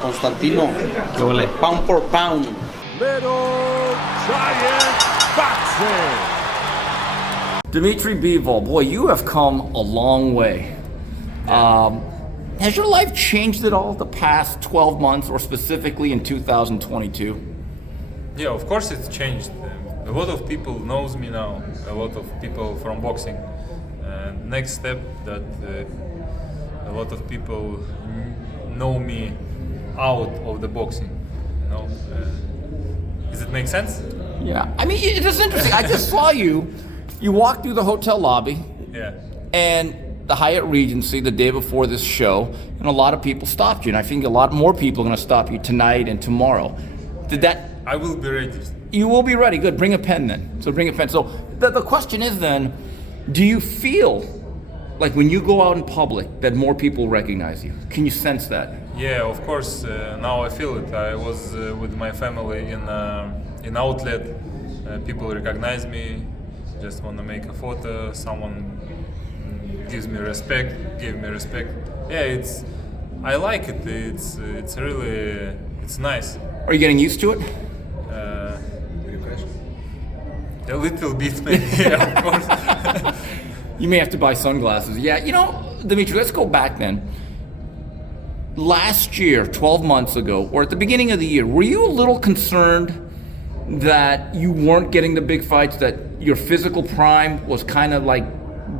Constantino, ¿Qué huele? pound for pound. Little Giant Boxing. Dmitry Bivol, boy, you have come a long way. Has your life changed at all the past 12 months, or specifically in 2022? Yeah, of course it's changed. A lot of people knows me now. A lot of people from boxing. Next step that a lot of people know me out of the boxing. You know, does it make sense? Yeah, I mean, it is interesting. I just saw you. You walked through the hotel lobby. Yeah. And the Hyatt Regency the day before this show, and a lot of people stopped you. And I think a lot more people are going to stop you tonight and tomorrow. Did that? I will be ready. You will be ready. Good. Bring a pen then. So bring a pen. So the question is then, do you feel like when you go out in public that more people recognize you? Can you sense that? Yeah, of course. Now I feel it. I was with my family in outlet. People recognize me. Just want to make a photo. Someone gives me respect. Give me respect. Yeah, I like it. It's really nice. Are you getting used to it? A little bit, maybe. Yeah, of course. You may have to buy sunglasses. Yeah, you know, Dmitry, let's go back then. Last year, 12 months ago, or at the beginning of the year, were you a little concerned that you weren't getting the big fights, that your physical prime was kind of like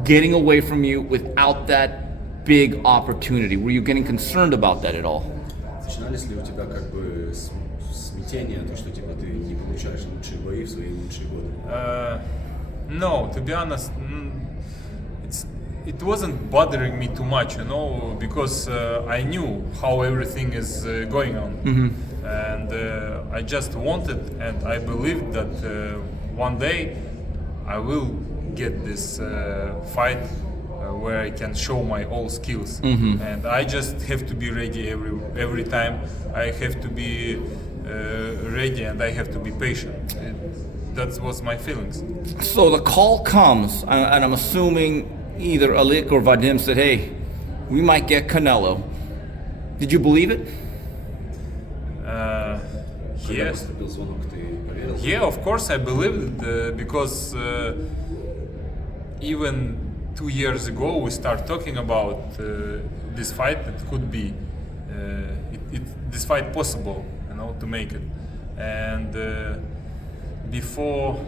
getting away from you without that big opportunity? Were you getting concerned about that at all? Начинались ли у тебя как бы смятение, то, что типа ты не получаешь лучшие бои в свои лучшие годы? No, to be honest, it wasn't bothering me too much, you know, because I knew how everything is going on, and I just wanted, and I believed that one day I will get this fight where I can show my all skills, and I just have to be ready every time. I have to be ready, and I have to be patient. That was my feelings. So the call comes, and I'm assuming either Alik or Vadim said, hey, we might get Canelo. Did you believe it? Yes. Yeah, of course I believed it, because even 2 years ago we started talking about this fight. That could be this fight possible, you know, to make it. And before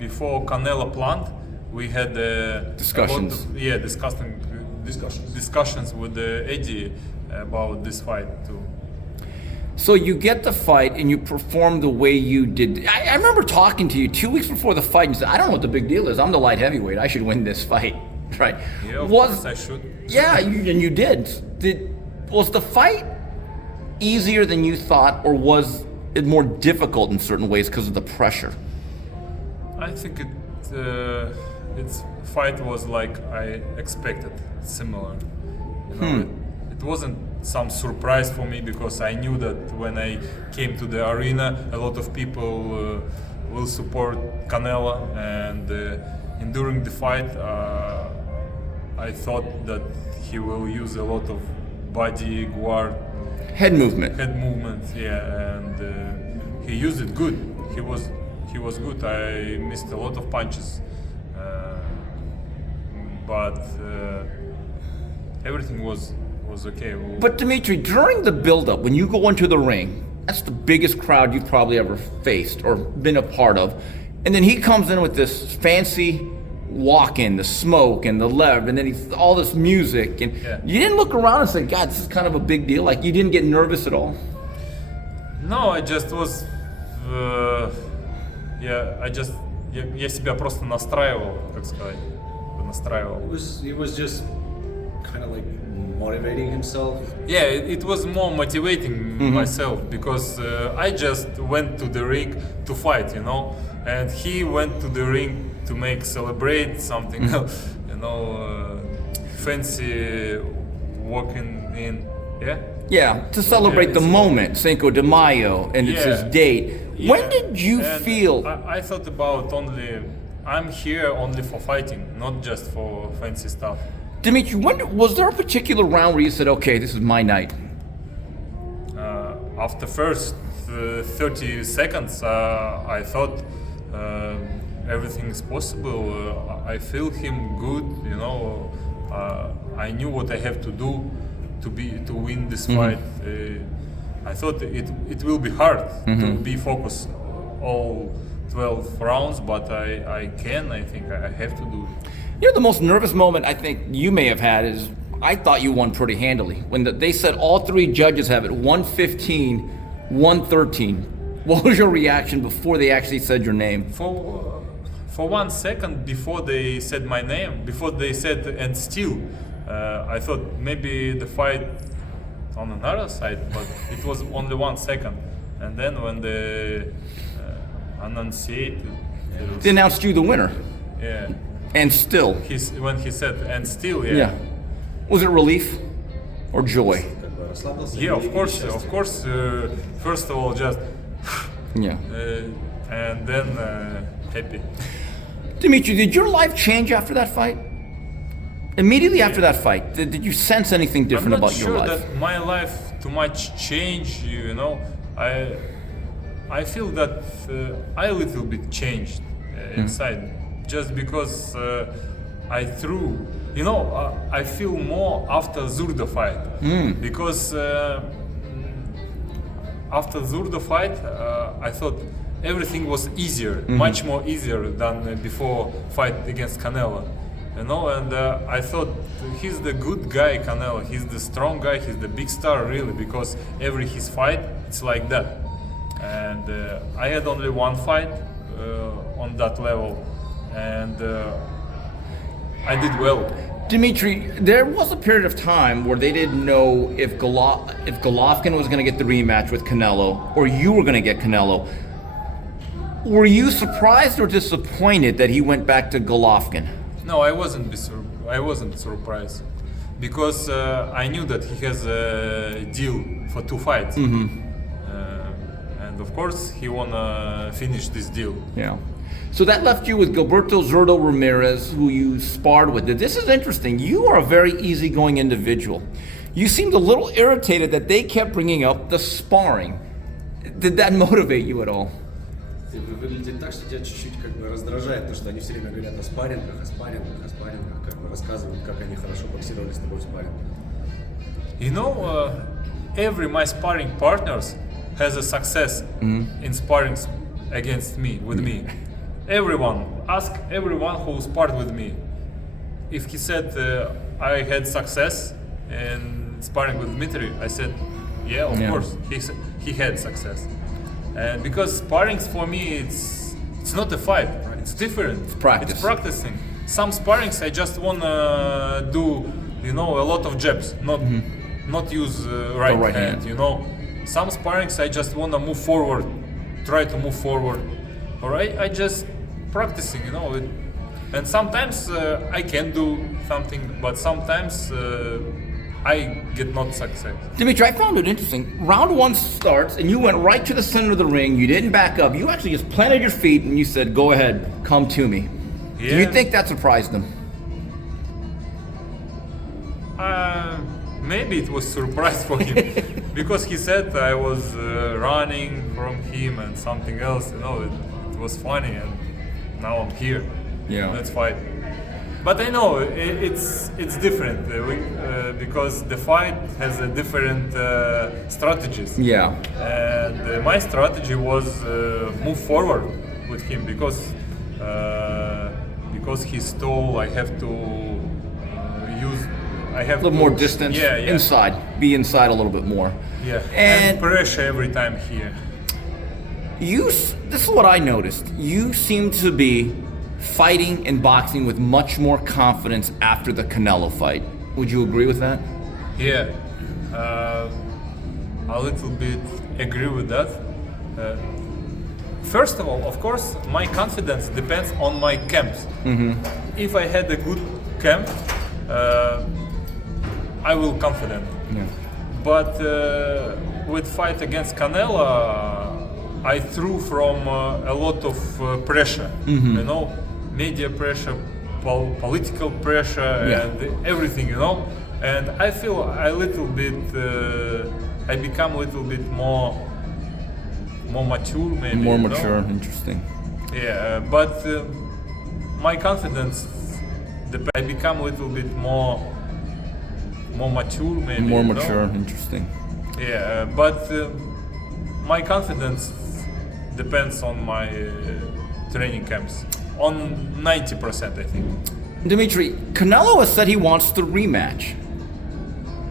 Canelo planned, we had discussions. Discussions with Eddie about this fight too. So you get the fight and you perform the way you did. I remember talking to you 2 weeks before the fight and you said, I don't know what the big deal is. I'm the light heavyweight. I should win this fight. Right? Yeah, of course I should. Yeah, and you did. Was the fight easier than you thought, or was it more difficult in certain ways because of the pressure? I think its fight was like I expected, similar. You know, it wasn't some surprise for me, because I knew that when I came to the arena, a lot of people will support Canelo, and during the fight, I thought that he will use a lot of body guard, head movement, yeah, and he used it good. He was good. I missed a lot of punches, but everything was okay. But Dmitry, during the build-up, when you go into the ring, that's the biggest crowd you've probably ever faced or been a part of, and then he comes in with this fancy walk-in, the smoke and the lev, and then all this music, and you didn't look around and say, God, this is kind of a big deal? Like, you didn't get nervous at all? No, I just was. Я себя просто настраивал, как сказать, настраивал. He was just kind of like motivating himself. Yeah, it was more motivating myself, because I just went to the ring to fight, you know, and he went to the ring to celebrate something, you know, fancy walking in, yeah. Yeah, to celebrate the moment, Cinco de Mayo, and it's his date. Yeah. When did you feel? I thought about I'm here only for fighting, not just for fancy stuff. Dmitry, was there a particular round where you said, okay, this is my night? after first 30 seconds, I thought everything is possible. I feel him good, you know. I knew what I have to do to win this fight. I thought it will be hard to be focused all 12 rounds, but I think I have to do it. You know, the most nervous moment I think you may have had is I thought you won pretty handily. When they said all three judges have it 115, 113. What was your reaction before they actually said your name? For 1 second before they said my name, before they said and still, I thought maybe the fight on another side, but it was only 1 second. And then when they They announced you the winner. Yeah. And still. When he said and still, Yeah. Was it relief or joy? Как бы расслабился. Yeah, или of course. счастье? Of course. First of all, just Yeah. and then happy. Dmitry, did your life change after that fight? Immediately after that fight, did you sense anything different I'm not about sure your life? that my life too much changed. You know, I feel that I a little bit changed inside, just because I threw. You know, I feel more after Zurdo fight because after Zurdo fight, I thought everything was easier, much more easier than before fight against Canelo. You know, and I thought he's the good guy, Canelo. He's the strong guy. He's the big star, really, because every his fight it's like that. And I had only one fight on that level, and I did well. Dmitry, there was a period of time where they didn't know if Golovkin was going to get the rematch with Canelo or you were going to get Canelo. Were you surprised or disappointed that he went back to Golovkin? No, I wasn't surprised because I knew that he has a deal for 2 fights, and of course he wanna finish this deal. Yeah. So that left you with Gilberto Zurdo Ramirez, who you sparred with. This is interesting. You are a very easygoing individual. You seemed a little irritated that they kept bringing up the sparring. Did that motivate you at all? Выглядит так, что тебя чуть-чуть как бы раздражает то, что они все время говорят о спаррингах, как бы рассказывают, как они хорошо боксировали с тобой в спаррингах. You know, every my sparring partners has a success in sparring against me, with me. Everyone, ask everyone who sparred with me. If he said I had success in sparring with Dmitry, I said, yeah, of course, he had success. And because sparring for me, it's not a fight. It's different. It's practice. It's practicing. Some sparrings I just wanna do, you know, a lot of jabs, not use right hand. You know, some sparrings I just wanna move forward, try to move forward, or I just practicing, you know. And sometimes I can do something, but sometimes I get not success. Dmitry, I found it interesting. Round 1 starts, and you went right to the center of the ring. You didn't back up. You actually just planted your feet, and you said, go ahead, come to me. Yeah. Do you think that surprised them? Maybe it was surprise for him because he said I was running from him and something else. You know, it was funny, and now I'm here. Yeah. Let's fight. But I know it's different because the fight has a different strategies. Yeah. And my strategy was move forward with him because he stole. I have to use. I have A little more distance. Yeah. Inside. Be inside a little bit more. Yeah. And pressure every time here. this is what I noticed. You seem to be fighting and boxing with much more confidence after the Canelo fight. Would you agree with that? Yeah, a little bit agree with that. First of all, of course, my confidence depends on my camps. If I had a good camp, I will confident. Yeah. But with fight against Canelo, I threw from a lot of pressure. You know, media pressure, political pressure, and everything. You know, and I feel a little bit I become a little bit more mature, maybe. More you know? mature, interesting. Yeah, but my confidence, I become a little bit more mature, maybe. More you know? mature, interesting. Yeah, but my confidence depends on my training camps. On 90%, I think. Dmitry, Canelo has said he wants the rematch.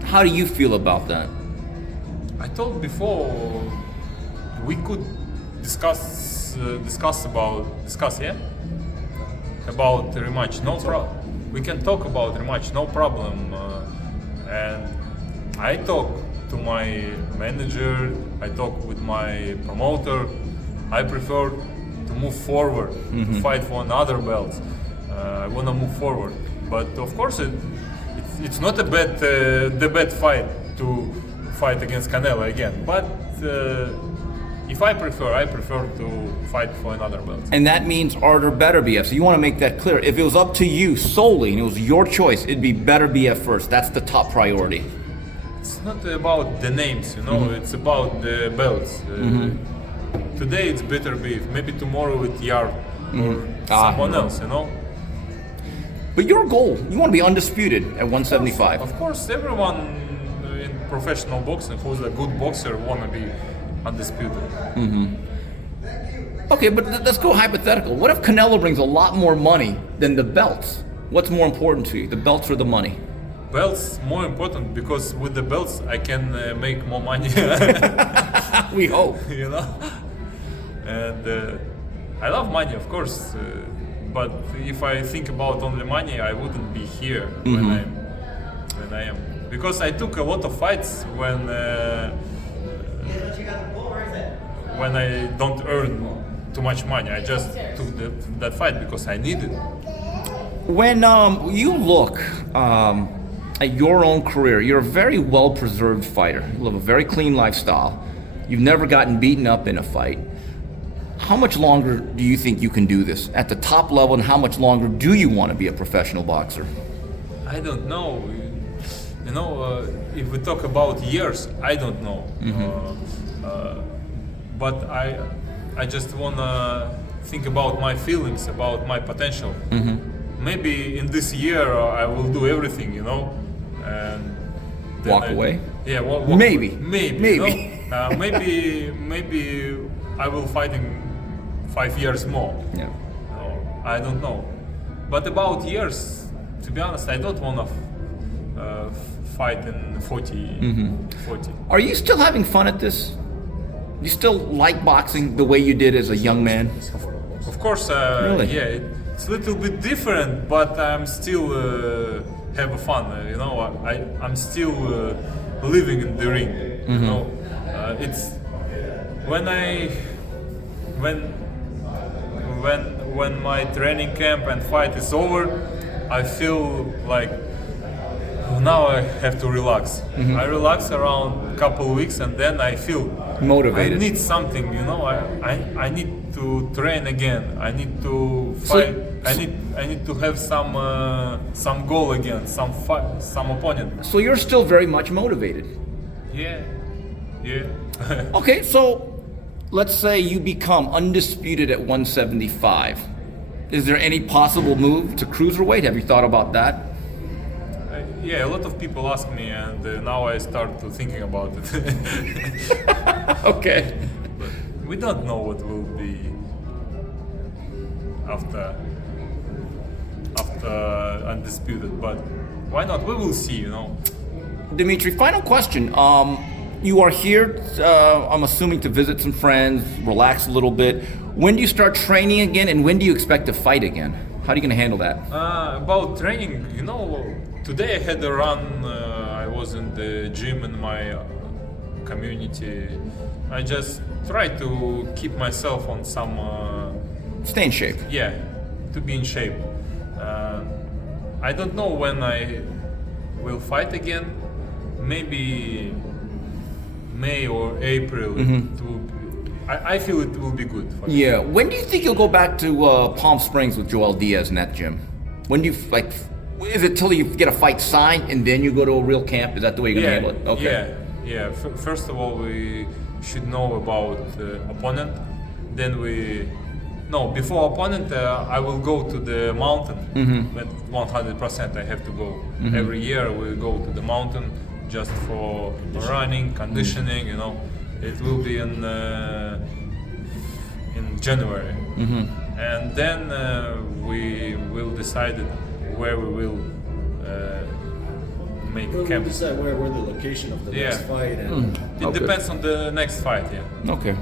How do you feel about that? I told before we could discuss about the rematch. No problem. We can talk about rematch. No problem. And I talk to my manager. I talk with my promoter. I prefer to move forward, to fight for another belt. I want to move forward. But of course, it's not a bad fight to fight against Canelo again. But if I prefer to fight for another belt. And that means Artur Beterbiev. So you want to make that clear. If it was up to you solely and it was your choice, it'd be Beterbiev first. That's the top priority. It's not about the names, you know. It's about the belts. Today it's Beterbiev. Maybe tomorrow it's Yard or someone else, you know. But your goal, you want to be undisputed at 175. Of course, everyone in professional boxing who's a good boxer want to be undisputed. Okay, but let's go hypothetical. What if Canelo brings a lot more money than the belts? What's more important to you, the belts or the money? Belts more important because with the belts I can make more money. We hope. You know, and I love money, of course. But if I think about only money, I wouldn't be here when I am. Because I took a lot of fights when I don't earn too much money. I just took that fight because I needed it. When you look at your own career, you're a very well-preserved fighter. You live a very clean lifestyle. You've never gotten beaten up in a fight. How much longer do you think you can do this at the top level, and how much longer do you want to be a professional boxer? I don't know. You know, if we talk about years, I don't know. But I just want to think about my feelings, about my potential. Maybe in this year I will do everything, you know, and then Walk away? Yeah, walk Maybe. away. Maybe. Maybe. You know? Maybe I will fight in 5 years more. Yeah. I don't know. But about years, to be honest, I don't want to fight in 40. Are you still having fun at this? You still like boxing the way you did as a young man? Of course, Really? yeah, it's a little bit different, but I'm still have fun. You know, I'm still living in the ring. You know, it's when my training camp and fight is over, I feel like now I have to relax. I relax around a couple of weeks and then I feel Motivated. I need something, you know. I need to train again. I need to fight. I need to have some goal again, some opponent. So you're still very much motivated. Yeah. Okay, so let's say you become undisputed at 175. Is there any possible move to cruiserweight? Have you thought about that? Yeah, a lot of people ask me, and now I start to thinking about it. Okay. But we don't know what will be after undisputed, but why not? We will see, you know. Dmitry, final question. You are here, I'm assuming, to visit some friends, relax a little bit. When do you start training again, and when do you expect to fight again? How are you going to handle that? About training, you know, today I had a run. I was in the gym in my community. I just try to keep myself on some. Stay in shape. Yeah, to be in shape. I don't know when I will fight again. Maybe May or April. I feel it will be good for me. Yeah. When do you think you'll go back to Palm Springs with Joel Diaz in that gym? When do you, like, is it till you get a fight signed and then you go to a real camp? Is that the way you're going to handle it? Okay. Yeah, first of all, we should know about opponent. Then before opponent, I will go to the mountain. But 100% I have to go. Every year we go to the mountain just for running, conditioning. You know, it will be in January, and then we will decide where we will make We'll camp. decide where the location of the next fight and It depends on the next fight. Yeah. Okay.